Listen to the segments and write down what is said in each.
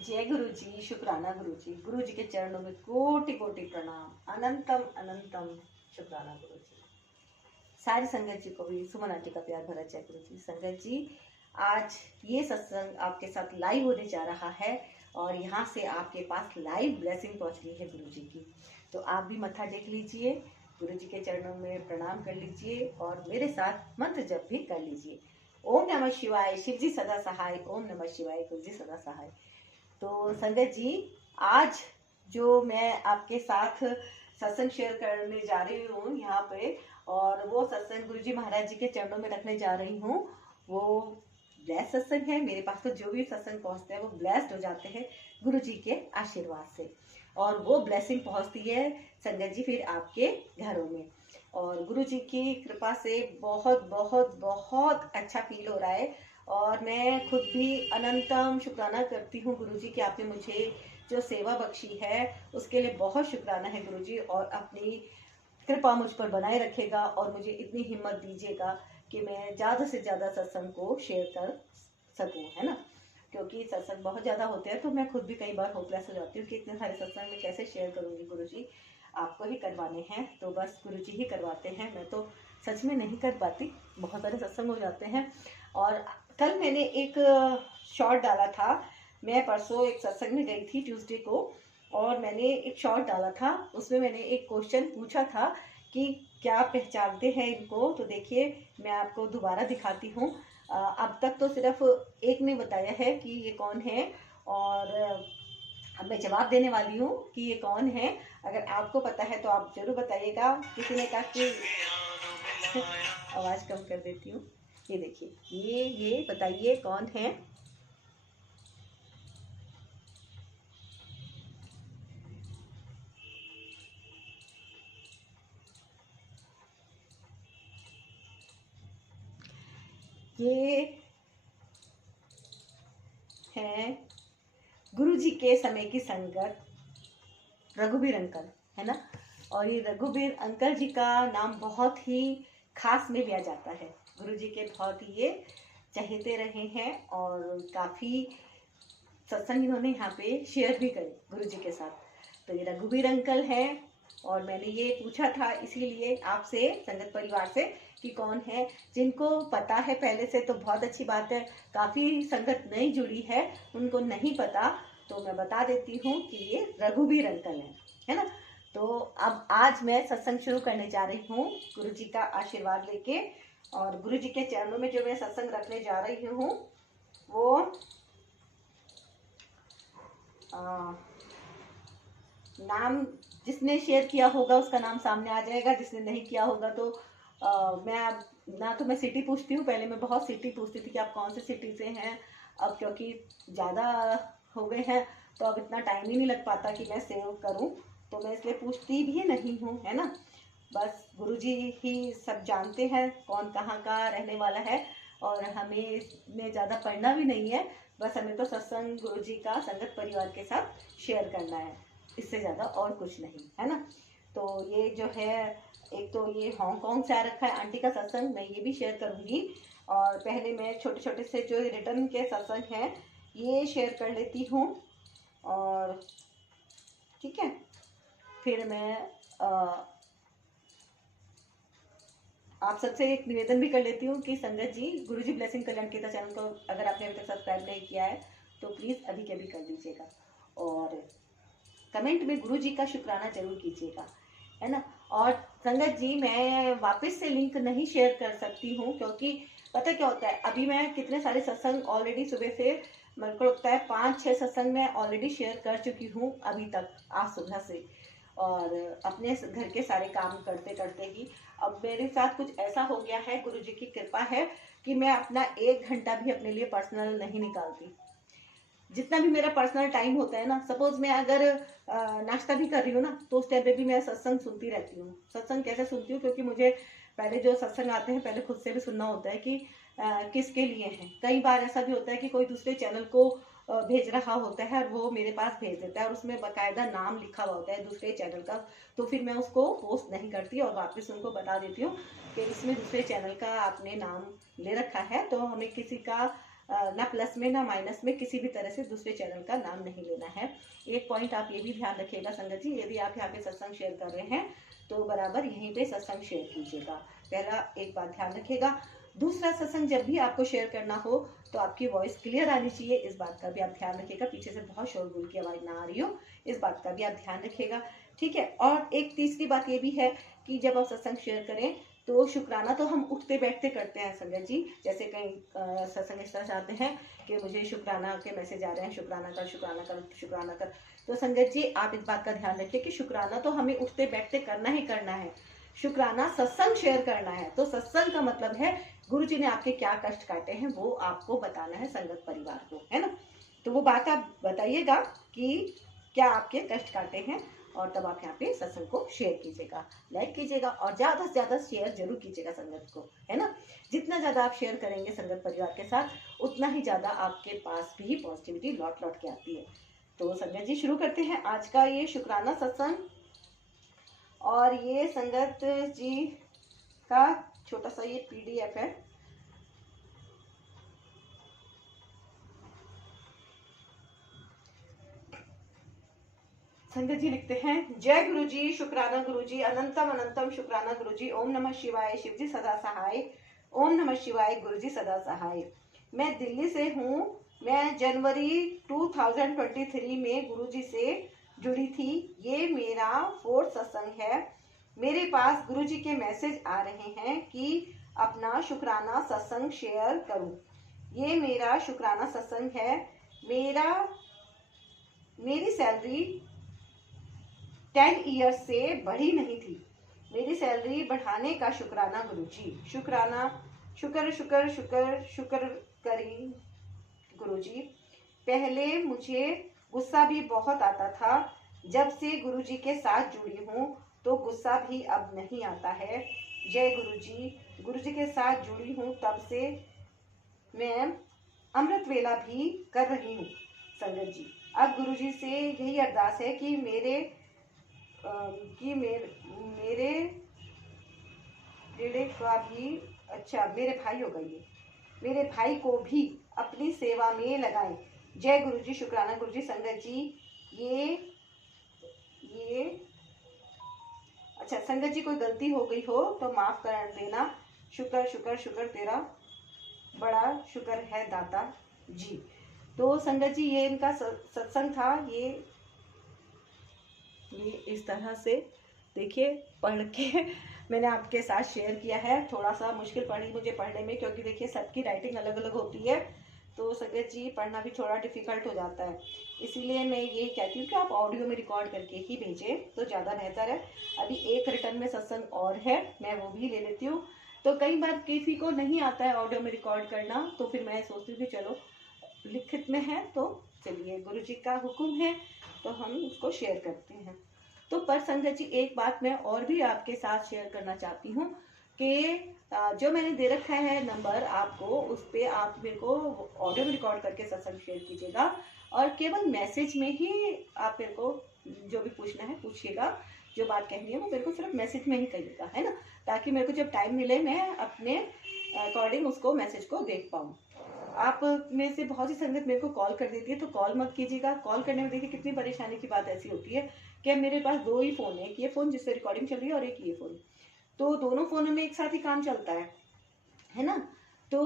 जय गुरु जी, शुक्राना गुरु जी। गुरु जी के चरणों में कोटि कोटि प्रणाम, अनंतम अनंतम शुक्राना गुरु जी। सारी संगत जी को भी सुमन आंटी का प्यार भरा जय गुरु जी। संगत जी, आज ये सत्संग आपके साथ लाइव होने जा रहा है और यहाँ से आपके पास लाइव ब्लेसिंग पहुँच रही है गुरु जी की। तो आप भी मत्था टेक लीजिए, गुरु जी के चरणों में प्रणाम कर लीजिए और मेरे साथ मंत्र जप भी कर लीजिए। ओम नमः शिवाय, शिव जी सदा सहाय। ओम नमः शिवाय, गुरु जी सदा सहाय। तो संगत जी, आज जो मैं आपके साथ सत्संग शेयर करने जा रही हूँ यहाँ पे, और वो सत्संग गुरु जी महाराज जी के चरणों में रखने जा रही हूँ, वो ब्लेस्ड सत्संग है। मेरे पास तो जो भी सत्संग पहुँचते हैं वो ब्लेस्ड हो जाते हैं गुरु जी के आशीर्वाद से, और वो ब्लेसिंग पहुँचती है संगत जी फिर आपके घरों में। और गुरु जी की कृपा से बहुत बहुत बहुत अच्छा फील हो रहा है और मैं खुद भी अनंतम शुक्राना करती हूँ गुरु जी कि आपने मुझे जो सेवा बख्शी है उसके लिए बहुत शुक्राना है गुरु जी, और अपनी कृपा मुझ पर बनाए रखेगा और मुझे इतनी हिम्मत दीजिएगा कि मैं ज़्यादा से ज़्यादा सत्संग को शेयर कर सकूँ, है ना। क्योंकि सत्संग बहुत ज़्यादा होते हैं तो मैं खुद भी कई बार होपलेस हो जाती हूँ कि इतने सारे सत्संग में कैसे शेयर करूँगी गुरु जी। आपको ही करवाने हैं तो बस गुरु जी ही करवाते हैं, मैं तो सच में नहीं कर पाती। बहुत सारे सत्संग हो जाते हैं। और कल मैंने एक शॉर्ट डाला था, मैं परसों एक सत्संग में गई थी ट्यूसडे को, और मैंने एक शॉर्ट डाला था, उसमें मैंने एक क्वेश्चन पूछा था कि क्या पहचानते हैं इनको। तो देखिए मैं आपको दोबारा दिखाती हूँ। अब तक तो सिर्फ एक ने बताया है कि ये कौन है, और अब मैं जवाब देने वाली हूँ कि ये कौन है। अगर आपको पता है तो आप जरूर बताइएगा। किसी ने कहा कि आवाज़ कम कर देती हूँ। ये देखिए, ये बताइए कौन है। ये है गुरु जी के समय की संगत रघुबीर अंकल, है ना। और ये रघुबीर अंकल जी का नाम बहुत ही खास में लिया जाता है। गुरु जी के बहुत ही ये चहेते रहे हैं और काफ़ी सत्संग इन्होंने यहाँ पे शेयर भी करे गुरु जी के साथ। तो ये रघुबीर अंकल हैं और मैंने ये पूछा था इसीलिए आपसे, संगत परिवार से, कि कौन है। जिनको पता है पहले से तो बहुत अच्छी बात है, काफ़ी संगत नई जुड़ी है उनको नहीं पता तो मैं बता देती हूँ कि ये रघुबीर अंकल हैं, है ना। तो अब आज मैं सत्संग शुरू करने जा रही हूँ गुरु जी का आशीर्वाद लेके, और गुरु जी के चरणों में जो मैं सत्संग रखने जा रही हूँ वो नाम जिसने शेयर किया होगा उसका नाम सामने आ जाएगा, जिसने नहीं किया होगा तो मैं सिटी पूछती हूँ। पहले मैं बहुत सिटी पूछती थी कि आप कौन से सिटी से हैं। अब क्योंकि ज़्यादा हो गए हैं तो अब इतना टाइम ही नहीं लग पाता कि मैं सेव करूँ, तो मैं इसलिए पूछती भी नहीं हूँ, है ना। बस गुरुजी ही सब जानते हैं कौन कहाँ का रहने वाला है, और हमें इसमें ज़्यादा पढ़ना भी नहीं है। बस हमें तो सत्संग गुरुजी का संगत परिवार के साथ शेयर करना है, इससे ज़्यादा और कुछ नहीं, है ना। तो ये जो है, एक तो ये हांगकांग से आ रखा है आंटी का सत्संग, मैं ये भी शेयर करूँगी। और पहले मैं छोटे छोटे से जो रिटर्न के सत्संग हैं ये शेयर कर लेती हूँ, और ठीक है फिर मैं आप सबसे एक निवेदन भी कर लेती हूँ कि संगत जी, गुरुजी ब्लेसिंग कल्याण कीर्तन चैनल को अगर आपने अभी तक सब्सक्राइब नहीं किया है तो प्लीज़ अभी के अभी कर दीजिएगा, और कमेंट में गुरुजी का शुक्राना जरूर कीजिएगा, है ना। और संगत जी, मैं वापस से लिंक नहीं शेयर कर सकती हूँ क्योंकि पता क्या होता है, अभी मैं कितने सारे सत्संग ऑलरेडी सुबह से, मेरे को लगता है 5-6 सत्संग मैं ऑलरेडी शेयर कर चुकी हूँ अभी तक, आज सुबह से, और अपने घर के सारे काम करते करते ही। अब मेरे साथ कुछ ऐसा हो गया है, गुरु जी की कृपा है कि मैं अपना 1 घंटा भी अपने लिए पर्सनल नहीं निकालती। जितना भी मेरा पर्सनल टाइम होता है ना, सपोज मैं अगर नाश्ता भी कर रही हूँ ना तो उस टाइम पे भी मैं सत्संग सुनती रहती हूँ। सत्संग कैसे सुनती हूँ, क्योंकि मुझे पहले जो सत्संग आते हैं पहले खुद से भी सुनना होता है कि किसके लिए हैं। कई बार ऐसा भी होता है कि कोई दूसरे चैनल को भेज रहा होता है और वो मेरे पास भेज देता है और उसमें बाकायदा नाम लिखा हुआ होता है दूसरे चैनल का, तो फिर मैं उसको पोस्ट नहीं करती और वापस उनको बता देती हूँ कि इसमें दूसरे चैनल का आपने नाम ले रखा है, तो हमें किसी का ना प्लस में ना माइनस में किसी भी तरह से दूसरे चैनल का नाम नहीं लेना है। एक पॉइंट आप ये भी ध्यान रखिएगा संगत जी, यदि आप यहाँ पे सत्संग शेयर कर रहे हैं तो बराबर यहीं पे सत्संग शेयर कीजिएगा। पहला एक बात ध्यान रखिएगा। दूसरा, सत्संग जब भी आपको शेयर करना हो तो आपकी वॉइस क्लियर आनी चाहिए, इस बात का भी आप ध्यान रखिएगा। पीछे से बहुत शोरगुल की आवाज ना आ रही हो, इस बात का भी आप ध्यान रखिएगा, ठीक है। और एक तीसरी बात ये भी है कि जब आप सत्संग शेयर करें तो शुक्राना तो हम उठते बैठते करते हैं संगत जी। जैसे कई सत्संग इस तरह चाहते हैं कि मुझे शुक्राना के मैसेज आ रहे हैं, शुक्राना कर शुक्राना कर शुक्राना कर। तो संगत जी आप इस बात का ध्यान रखिए कि शुक्राना तो हमें उठते बैठते करना ही करना है। शुक्राना सत्संग शेयर करना है, तो सत्संग का मतलब है गुरु जी ने आपके क्या कष्ट काटे हैं वो आपको बताना है संगत परिवार को, है ना। तो वो बात आप बताइएगा कि क्या आपके कष्ट काटे हैं, और तब आप यहाँ पे सत्संग को शेयर कीजिएगा, लाइक कीजिएगा, और ज्यादा से ज्यादा शेयर जरूर कीजिएगा संगत को, है ना। जितना ज्यादा आप शेयर करेंगे संगत परिवार के साथ उतना ही ज्यादा आपके पास भी पॉजिटिविटी लौट लौट के आती है। तो संगत जी शुरू करते हैं आज का ये शुक्राना सत्संग। और ये संगत जी का छोटा सा ये PDF है। संगत जी लिखते हैं, जय गुरु जी, शुक्राना गुरु जी, अनंतम अनंतम शुक्राना गुरु जी, ओम नमः शिवाय, शिव जी सदा सहाय, ओम नमः शिवाय, गुरु जी सदा सहाय। मैं दिल्ली से हूँ। मैं जनवरी 2023 में गुरु जी से जुड़ी थी। ये मेरा 4th सत्संग है। मेरे पास गुरु जी के मैसेज आ रहे हैं कि अपना शुक्राना सत्संग शेयर करूं। ये मेरा शुक्राना सत्संग है। मेरी सैलरी 10 ईयर्स से बढ़ी नहीं थी। मेरी सैलरी बढ़ाने का शुक्राना गुरु जी। शुक्राना, शुक्र शुक्र शुक्र शुक्र करी गुरु जी। पहले मुझे गुस्सा भी बहुत आता था। जब से गुरु जी के साथ जुड़ी हूँ तो गुस्सा भी अब नहीं आता है। जय गुरु जी। गुरु जी के साथ जुड़ी हूँ तब से मैं अमृत वेला भी कर रही हूँ संगत जी। अब गुरु जी से यही अरदास है कि मेरे बेड़े का भी, अच्छा मेरे भाई हो गई, मेरे भाई को भी अपनी सेवा में लगाएं। जय गुरु जी। शुक्राना गुरु जी। संगत जी ये अच्छा संगत जी कोई गलती हो गई हो तो माफ कर देना। शुक्र शुक्र शुक्र तेरा बड़ा शुक्र है दाता जी। तो संगत जी ये इनका सत्संग था। ये इस तरह से देखिए पढ़ के मैंने आपके साथ शेयर किया है। थोड़ा सा मुश्किल पड़ी मुझे पढ़ने में, क्योंकि देखिए सबकी राइटिंग अलग अलग होती है, तो संगत जी पढ़ना भी थोड़ा डिफिकल्ट हो जाता है। इसीलिए मैं ये कहती हूँ कि आप ऑडियो में रिकॉर्ड करके ही भेजें तो ज़्यादा बेहतर है। अभी एक रिटर्न में सत्संग और है, मैं वो भी ले लेती हूँ। तो कई बार किसी को नहीं आता है ऑडियो में रिकॉर्ड करना, तो फिर मैं सोचती हूँ कि चलो लिखित में है तो चलिए गुरु जी का हुक्म है तो हम उसको शेयर करते हैं। तो पर संगत जी एक बात मैं और भी आपके साथ शेयर करना चाहती हूँ कि जो मैंने दे रखा है नंबर आपको, उस पर आप मेरे को ऑडियो में रिकॉर्ड करके सत्संग शेयर कीजिएगा, और केवल मैसेज में ही आप मेरे को जो भी पूछना है पूछिएगा। जो बात कहनी है वो मेरे को सिर्फ मैसेज में ही कहिएगा, है ना, ताकि मेरे को जब टाइम मिले मैं अपने अकॉर्डिंग उसको मैसेज को देख पाऊँ। आप में से बहुत सी संगत मेरे को कॉल कर देती है, तो कॉल मत कीजिएगा। कॉल करने में देखिए कितनी परेशानी की बात ऐसी होती है कि मेरे पास 2 ही फ़ोन है, एक ये फ़ोन जिससे रिकॉर्डिंग चल रही है और एक ये फ़ोन, तो दोनों फ़ोनों में एक साथ ही काम चलता है ना। तो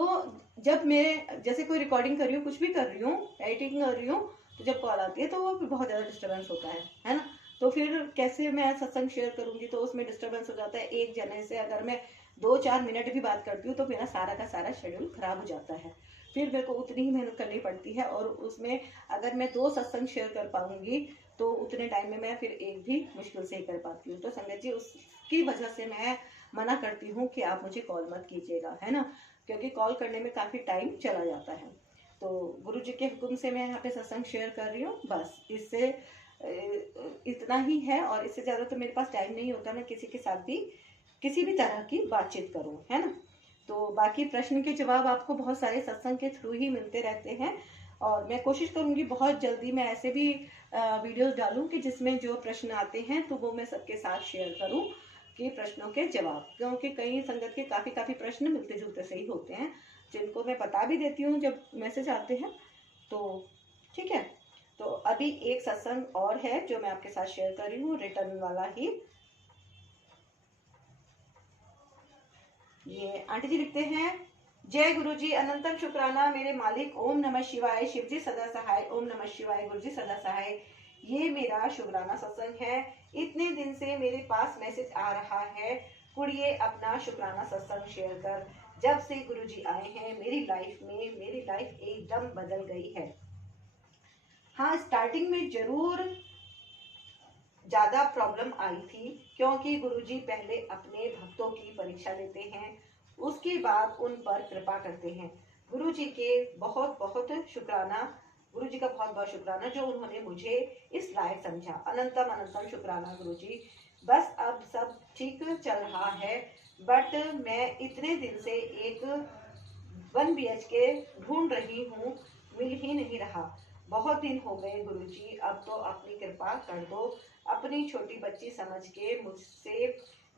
जब मैं जैसे कोई रिकॉर्डिंग कर रही हूँ, कुछ भी कर रही हूँ, एडिटिंग कर रही हूँ, तो जब कॉल आती है तो वो बहुत ज़्यादा डिस्टर्बेंस होता है ना। तो फिर कैसे मैं सत्संग शेयर करूँगी, तो उसमें डिस्टर्बेंस हो जाता है। एक जने से अगर मैं 2-4 मिनट भी बात करती हूँ तो मेरा सारा का सारा शेड्यूल खराब हो जाता है। फिर मेरे को उतनी ही मेहनत करनी पड़ती है, और उसमें अगर मैं 2 सत्संग शेयर कर पाऊंगी तो उतने टाइम में मैं फिर एक भी मुश्किल से ही कर पाती हूँ। तो संगत जी उसकी वजह से मैं मना करती हूँ कि आप मुझे कॉल मत कीजिएगा, है ना, क्योंकि कॉल करने में काफ़ी टाइम चला जाता है। तो गुरु जी के हुक्म से मैं यहाँ पे सत्संग शेयर कर रही हूँ, बस इससे इतना ही है। और इससे ज़्यादा तो मेरे पास टाइम नहीं होता मैं किसी के साथ भी किसी भी तरह की बातचीत करूँ, है ना। तो बाकी प्रश्न के जवाब आपको बहुत सारे सत्संग के थ्रू ही मिलते रहते हैं, और मैं कोशिश करूंगी बहुत जल्दी मैं ऐसे भी वीडियोस डालूं कि जिसमें जो प्रश्न आते हैं तो वो मैं सबके साथ शेयर करूं कि प्रश्नों के जवाब, क्योंकि कई संगत के काफ़ी प्रश्न मिलते जुलते से ही होते हैं। जिनको मैं बता भी देती हूँ जब मैसेज आते हैं। तो ठीक है, तो अभी एक सत्संग और है जो मैं आपके साथ शेयर कर रही हूँ, रिटर्न वाला ही। ये आंटी जी लिखते हैं, जय गुरु जी, अनंतम शुक्राना मेरे मालिक, ओम नमः शिवाय, शिव जी सदा सहाय, ओम नमः शिवाय, गुरु जी सदा सहाय। ये मेरा शुक्राना सत्संग है। इतने दिन से मेरे पास मैसेज आ रहा है, कुड़िए अपना शुक्राना सत्संग शेयर कर। जब से गुरु जी आए हैं मेरी लाइफ एकदम बदल गई है। हाँ, स्टार्टिंग में जरूर ज्यादा प्रॉब्लम आई थी, क्योंकि गुरुजी पहले अपने भक्तों की परीक्षा लेते हैं, उसके बाद उन पर कृपा करते हैं। गुरुजी के बहुत बहुत शुक्राना, गुरुजी का बहुत बहुत शुक्राना जो उन्होंने मुझे इस लायक समझा। अनंतम अनंतम शुक्राना गुरुजी। बस अब सब ठीक चल रहा है, बट मैं इतने दिन से एक 1 BHK ढूंढ रही हूँ, मिल ही नहीं रहा। बहुत दिन हो गए गुरुजी, अब तो अपनी कृपा कर दो। अपनी छोटी बच्ची समझ के मुझसे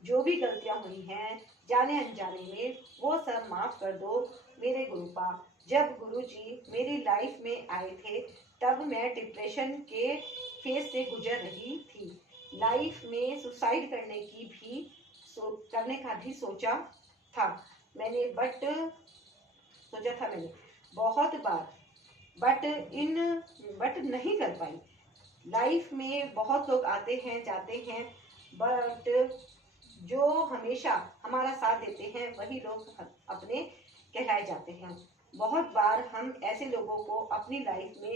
जो भी गलतियां हुई हैं जाने अनजाने में, वो सब माफ कर दो मेरे गुरुपा। जब गुरुजी मेरी लाइफ में आए थे तब मैं डिप्रेशन के फेज से गुजर रही थी। लाइफ में सुसाइड करने का भी सोचा था मैंने, बहुत बार, बट नहीं कर पाई। लाइफ में बहुत लोग आते हैं जाते हैं, बट जो हमेशा हमारा साथ देते हैं वही लोग अपने कहलाए जाते हैं। बहुत बार हम ऐसे लोगों को अपनी लाइफ में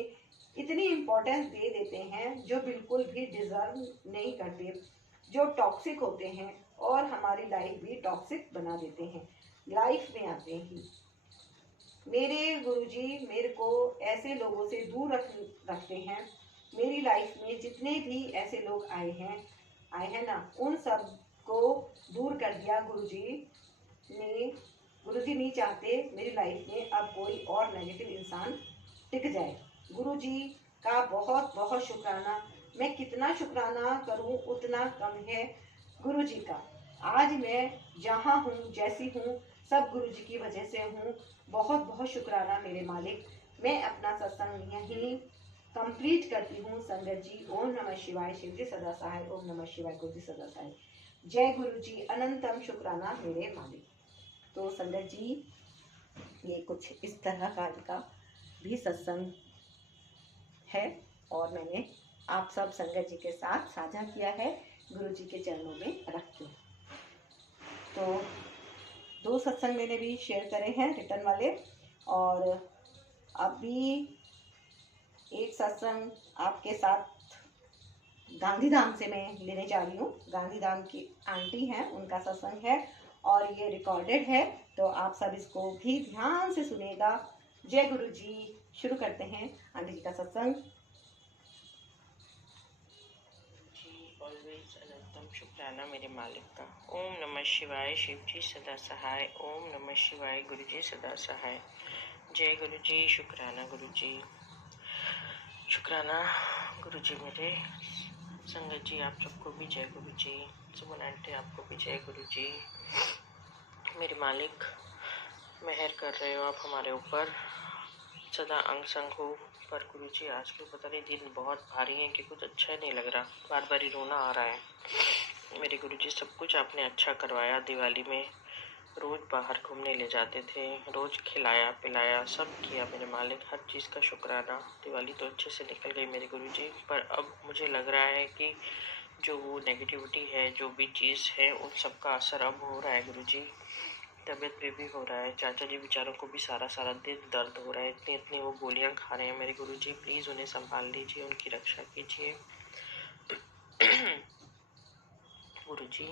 इतनी इम्पोर्टेंस दे देते हैं जो बिल्कुल भी डिजर्व नहीं करते, जो टॉक्सिक होते हैं और हमारी लाइफ भी टॉक्सिक बना देते हैं। लाइफ में आते ही मेरे गुरुजी मेरे को ऐसे लोगों से दूर रखते हैं। मेरी लाइफ में जितने भी ऐसे लोग आए हैं ना, उन सब को दूर कर दिया गुरुजी ने। गुरुजी नहीं चाहते मेरी लाइफ में अब कोई और नेगेटिव इंसान टिक जाए। गुरुजी का बहुत बहुत शुक्राना। मैं कितना शुक्राना करूं उतना कम है गुरुजी का। आज मैं जहाँ हूँ जैसी हूँ सब गुरुजी की वजह से हूँ। बहुत बहुत शुक्राना मेरे मालिक। मैं अपना सत्संग यहीं कंप्लीट करती हूँ संगत जी। ओम नमः शिवाय, शिव जी सदा सहाय, ओम नमः शिवाय, गुरु जी सदा सहाय। जय गुरु जी, अनंतम शुक्राना मेरे मालिक। तो संगत जी, ये कुछ इस तरह का भी सत्संग है और मैंने आप सब संगत जी के साथ साझा किया है, गुरु जी के चरणों में रख के। तो 2 सत्संग मैंने भी शेयर करे हैं रिटर्न वाले, और अभी एक सत्संग आपके साथ गांधीधाम से मैं लेने जा रही हूँ। गांधीधाम की आंटी हैं, उनका सत्संग है और ये रिकॉर्डेड है, तो आप सब इसको भी ध्यान से सुनेगा। जय गुरु जी। शुरू करते हैं आंटी जी का सत्संग। ऑलवेज अनंतम शुक्राना मेरे मालिक का। ओम नमः शिवाय, शिव जी सदा सहाय, ओम नमः शिवाय, गुरु जी सदा सहाय। जय गुरु जी, शुक्राना गुरु जी, शुक्राना गुरु जी मेरे। संगत जी आप सबको भी जय गुरु जी। सुमन आंटी आपको भी जय गुरु जी। मेरे मालिक मेहर कर रहे हो आप हमारे ऊपर, सदा अंग संग हो। पर गुरु जी आजकल पता नहीं दिन बहुत भारी है कि कुछ अच्छा नहीं लग रहा, बार बार ही रोना आ रहा है। मेरे गुरु जी सब कुछ आपने अच्छा करवाया। दिवाली में रोज बाहर घूमने ले जाते थे, रोज खिलाया पिलाया सब किया मेरे मालिक, हर चीज़ का शुक्राना। दिवाली तो अच्छे से निकल गई मेरे गुरु जी, पर अब मुझे लग रहा है कि जो वो नेगेटिविटी है, जो भी चीज़ है, उन सब का असर अब हो रहा है गुरु जी। तबीयत पे भी हो रहा है। चाचा जी बेचारों को भी सारा दिन दर्द हो रहा है, इतनी इतनी वो गोलियां खा रहे हैं मेरे गुरु जी। प्लीज़ उन्हें संभाल लीजिए, उनकी रक्षा कीजिए गुरु जी।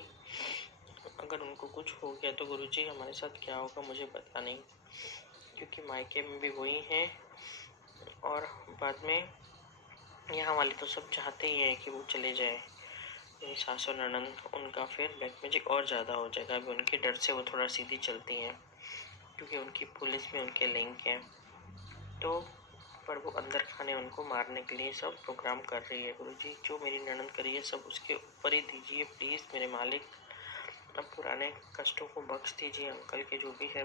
अगर उनको कुछ हो गया तो गुरु जी हमारे साथ क्या होगा मुझे पता नहीं, क्योंकि मायके में भी वही हैं और बाद में यहाँ वाले तो सब चाहते ही हैं कि वो चले जाए। मेरी सास और ननंद, उनका फिर ब्लैक मैजिक और ज़्यादा हो जाएगा। अभी उनके डर से वो थोड़ा सीधी चलती हैं क्योंकि उनकी पुलिस में उनके लिंक हैं, तो पर वो अंदर खाने उनको मारने के लिए सब प्रोग्राम कर रही है गुरु जी। जो मेरी ननंद करी है सब उसके ऊपर ही दीजिए प्लीज़ मेरे मालिक। अब पुराने कष्टों को बख्श दीजिए अंकल के जो भी है,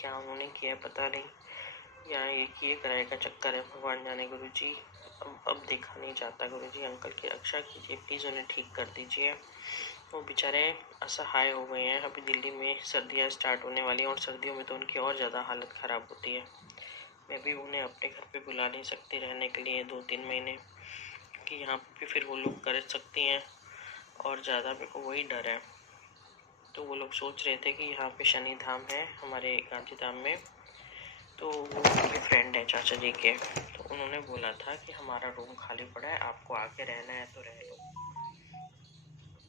क्या उन्होंने किया है पता नहीं, या ये किए कराए का चक्कर है, भगवान जाने गुरुजी। अब देखा नहीं जाता गुरुजी। अंकल की रक्षा कीजिए प्लीज़, उन्हें ठीक कर दीजिए। वो बेचारे असहाय हो गए हैं। अभी दिल्ली में सर्दियाँ स्टार्ट होने वाली हैं और सर्दियों में तो उनकी और ज़्यादा हालत ख़राब होती है। मैं भी उन्हें अपने घर पे बुला नहीं सकती रहने के लिए 2-3 महीने, कि यहाँ पे फिर वो लोग कर सकती हैं, और ज़्यादा मेरे को वही डर है। तो वो लोग सोच रहे थे कि यहाँ पे शनि धाम है हमारे गांधी धाम में, तो वो उनके फ्रेंड है चाचा जी के, तो उन्होंने बोला था कि हमारा रूम खाली पड़ा है, आपको आके रहना है तो रह लो।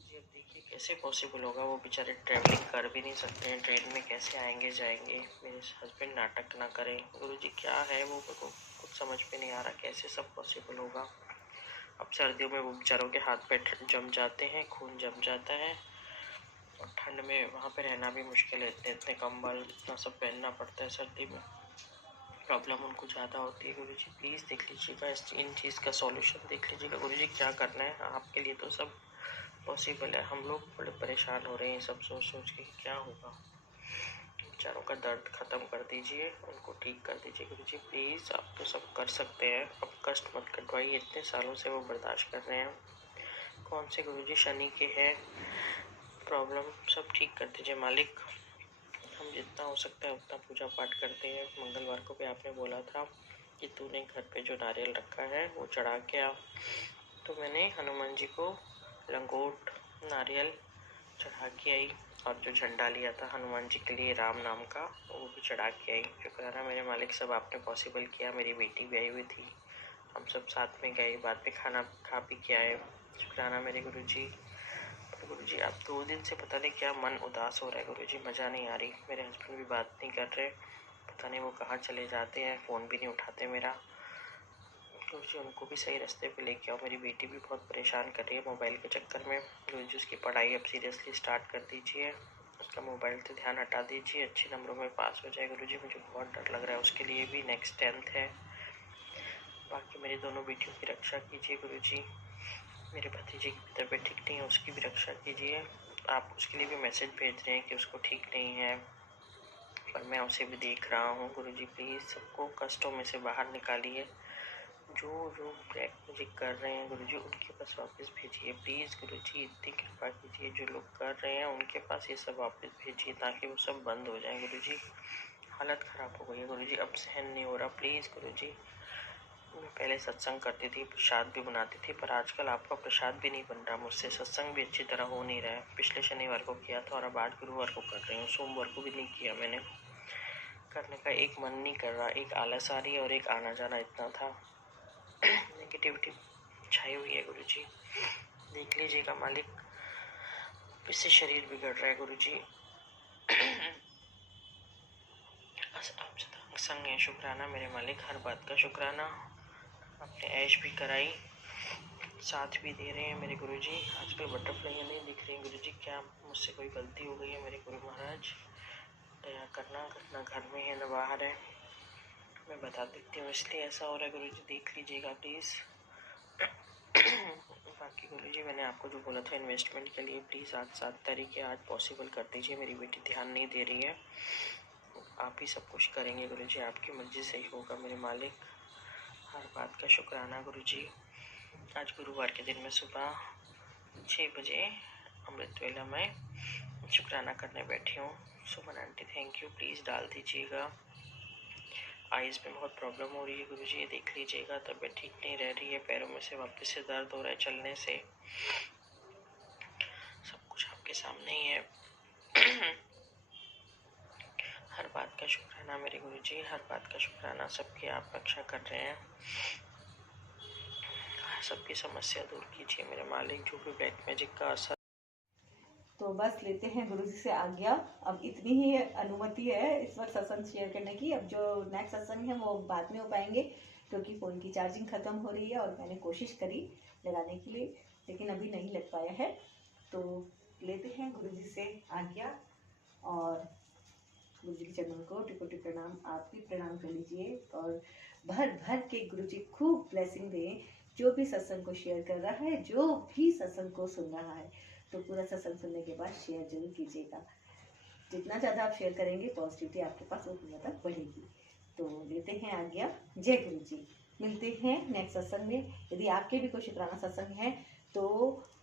जी अब देखिए कैसे पॉसिबल होगा, वो बेचारे ट्रैवलिंग कर भी नहीं सकते हैं, ट्रेन में कैसे आएंगे जाएंगे। मेरे हस्बैंड नाटक ना करें गुरुजी, क्या है वो मेरे को कुछ समझ में नहीं आ रहा कैसे सब पॉसिबल होगा। अब सर्दियों में वो बेचारों के हाथ पैर जम जाते हैं, खून जम जाता है, और ठंड में वहाँ पे रहना भी मुश्किल है, इतने इतने कंबल इतना सब पहनना पड़ता है सर्दी में, प्रॉब्लम उनको ज़्यादा होती है। गुरुजी प्लीज़ देख लीजिएगा, इन चीज़ का सॉल्यूशन देख लीजिएगा गुरुजी, क्या करना है। आपके लिए तो सब पॉसिबल है, हम लोग बड़े परेशान हो रहे हैं सब सोच सोच के क्या होगा। बेचारों का दर्द ख़त्म कर दीजिए, उनको ठीक कर दीजिए गुरुजी प्लीज़, आप तो सब कर सकते हैं। अब कष्ट मत कटवाइए, इतने सालों से वो बर्दाश्त कर रहे हैं। कौन से गुरुजी शनि के हैं प्रॉब्लम, सब ठीक कर दीजिए मालिक। हम जितना हो सकता है उतना पूजा पाठ करते हैं। मंगलवार को भी आपने बोला था कि तूने घर पे जो नारियल रखा है वो चढ़ा के आ, तो मैंने हनुमान जी को लंगोट नारियल चढ़ा के आई, और जो झंडा लिया था हनुमान जी के लिए राम नाम का वो भी चढ़ा के आई। शुक्राना मेरे मालिक, सब आपने पॉसिबल किया। मेरी बेटी भी आई हुई थी, हम सब साथ में गए, बाद में खाना खा पी के आए। शुक्राना मेरे गुरुजी। गुरुजी आप 2 दिन से पता नहीं क्या मन उदास हो रहा है गुरुजी, मज़ा नहीं आ रही। मेरे हस्बैंड भी बात नहीं कर रहे, पता नहीं वो कहाँ चले जाते हैं, फ़ोन भी नहीं उठाते मेरा। गुरुजी उनको भी सही रास्ते पे लेके आओ। मेरी बेटी भी बहुत परेशान कर रही है मोबाइल के चक्कर में। गुरुजी उसकी पढ़ाई अब सीरियसली स्टार्ट कर दीजिए, उसका मोबाइल से ध्यान हटा दीजिए, अच्छे नंबरों में पास हो जाए गुरुजी। मुझे बहुत डर लग रहा है उसके लिए भी, नेक्स्ट 10th है। बाकी मेरी दोनों बेटियों की रक्षा कीजिए गुरुजी। मेरे भतीजे की तबीयत ठीक नहीं है, उसकी भी रक्षा कीजिए। आप उसके लिए भी मैसेज भेज रहे हैं कि उसको ठीक नहीं है, पर मैं उसे भी देख रहा हूँ गुरुजी प्लीज़ सबको कष्टों में से बाहर निकालिए। जो जो ब्लैक म्यूजिक कर रहे हैं गुरुजी उनके पास वापस भेजिए प्लीज़ गुरुजी, इतनी कृपा कीजिए। जो लोग कर रहे हैं उनके पास ये सब वापस भेजिए ताकि वो सब बंद हो जाए गुरुजी। हालत ख़राब हो गई है गुरुजी, अब सहन नहीं हो रहा प्लीज़ गुरुजी। मैं पहले सत्संग करती थी, प्रसाद भी बनाती थी, पर आजकल आपका प्रसाद भी नहीं बन रहा मुझसे, सत्संग भी अच्छी तरह हो नहीं रहा है। पिछले शनिवार को किया था और अब आज गुरुवार को कर रही हूँ, सोमवार को भी नहीं किया मैंने। करने का एक मन नहीं कर रहा, एक आलस आ रही है और एक आना जाना इतना था। नेगेटिविटी छाई हुई है गुरुजी, देख लीजिएगा मालिक। इससे शरीर बिगड़ रहा है गुरुजी। आप संग है, शुक्राना मेरे मालिक, हर बात का शुक्राना। आपने ऐश भी कराई, साथ भी दे रहे हैं मेरे गुरुजी। आजकल बटरफ्लाई नहीं दिख रही गुरुजी, क्या मुझसे कोई गलती हो गई है मेरे गुरु महाराज? दया करना, घटना घर में है न बाहर है, मैं बता देती हूँ इसलिए ऐसा हो रहा है गुरुजी, देख लीजिएगा प्लीज़। बाकी गुरुजी मैंने आपको जो बोला था इन्वेस्टमेंट के लिए, प्लीज़ आज 7 तारीख है, आज पॉसिबल कर दीजिए। मेरी बेटी ध्यान नहीं दे रही है, आप ही सब कुछ करेंगे गुरुजी, आपकी मर्जी से ही होगा मेरे मालिक। हर बात का शुक्राना गुरुजी। आज गुरुवार के दिन में सुबह 6 बजे अमृत वेला में शुक्राना करने बैठी हूँ। सुमन आंटी थैंक यू, प्लीज़ डाल दीजिएगा। आइज़ में बहुत प्रॉब्लम हो रही है गुरुजी, देख लीजिएगा। तबीयत ठीक नहीं रह रही है, पैरों में से वापस से दर्द हो रहा है चलने से, सब कुछ आपके सामने ही है। हर बात का शुक्राना मेरे गुरुजी, हर बात का शुक्राना। सबकी आप रक्षा कर रहे हैं, सबकी समस्या दूर कीजिए मेरे मालिक। जो भी ब्लैक मैजिक का असर, तो बस लेते हैं गुरुजी से आज्ञा। अब इतनी ही अनुमति है इस वक्त सत्संग शेयर करने की। अब जो नेक्स्ट सत्संग है वो बाद में हो पाएंगे क्योंकि फ़ोन की चार्जिंग ख़त्म हो रही है और मैंने कोशिश करी लगाने के लिए लेकिन अभी नहीं लग पाया है। तो लेते हैं गुरुजी से आज्ञा और गुरुजी के चरणों को कोटि प्रणाम। आप भी प्रणाम कर लीजिए और भर भर के गुरुजी खूब ब्लेसिंग दें जो भी सत्संग को शेयर कर रहा है, जो भी सत्संग को सुन रहा है। तो पूरा सत्संग सुनने के बाद शेयर जरूर कीजिएगा। जितना ज़्यादा आप शेयर करेंगे पॉजिटिविटी आपके पास उतनी ज़्यादा बढ़ेगी। तो लेते हैं आज्ञा, जय गुरु जी। मिलते हैं नेक्स्ट सत्संग में। यदि आपके भी कोई शुक्राना सत्संग है तो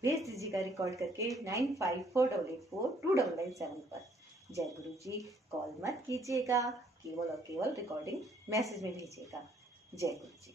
भेज दीजिएगा रिकॉर्ड करके 9548842997 पर। जय गुरु जी। कॉल मत कीजिएगा, केवल और केवल रिकॉर्डिंग मैसेज में भेजिएगा। जय गुरु जी।